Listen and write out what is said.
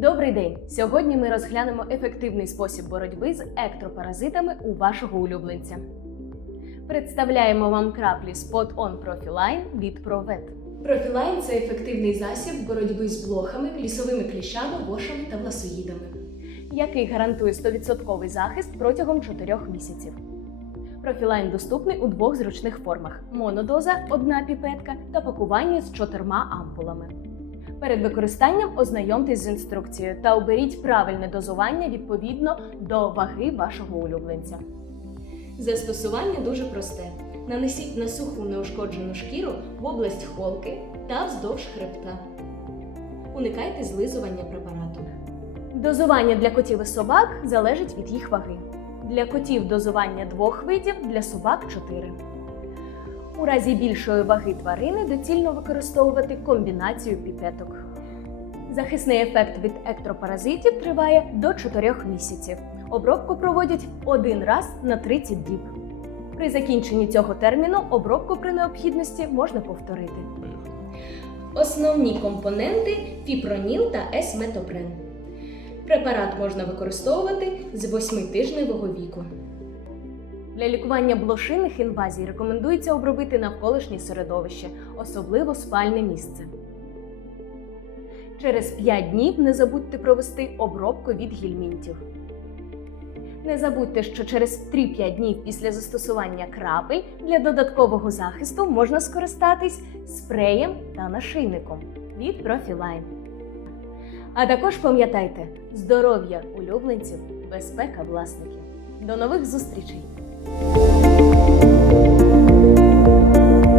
Добрий день! Сьогодні ми розглянемо ефективний спосіб боротьби з ектропаразитами у вашого улюбленця. Представляємо вам краплі Spot On Profiline від ProVet. Profiline – це ефективний засіб боротьби з блохами, лісовими кліщами, вошами та власоїдами, який гарантує 100% захист протягом 4 місяців. Профілайн доступний у двох зручних формах: монодоза одна піпетка та пакування з чотирма ампулами. Перед використанням ознайомтесь з інструкцією та оберіть правильне дозування відповідно до ваги вашого улюбленця. Застосування дуже просте. Нанесіть на суху неушкоджену шкіру в область холки та вздовж хребта. Уникайте злизування препарату. Дозування для котів і собак залежить від їх ваги. Для котів дозування двох видів, для собак чотири. У разі більшої ваги тварини доцільно використовувати комбінацію піпеток. Захисний ефект від ектропаразитів триває до 4 місяців. Обробку проводять один раз на 30 діб. При закінченні цього терміну обробку при необхідності можна повторити. Основні компоненти фіпроніл та есметопрен. Препарат можна використовувати з 8-тижневого віку. Для лікування блошиних інвазій рекомендується обробити навколишнє середовище, особливо спальне місце. Через 5 днів не забудьте провести обробку від гельмінтів. Не забудьте, що через 3-5 днів після застосування крапель для додаткового захисту можна скористатись спреєм та нашийником від Profiline. А також пам'ятайте, здоров'я улюбленців, безпека власників. До нових зустрічей! Bye.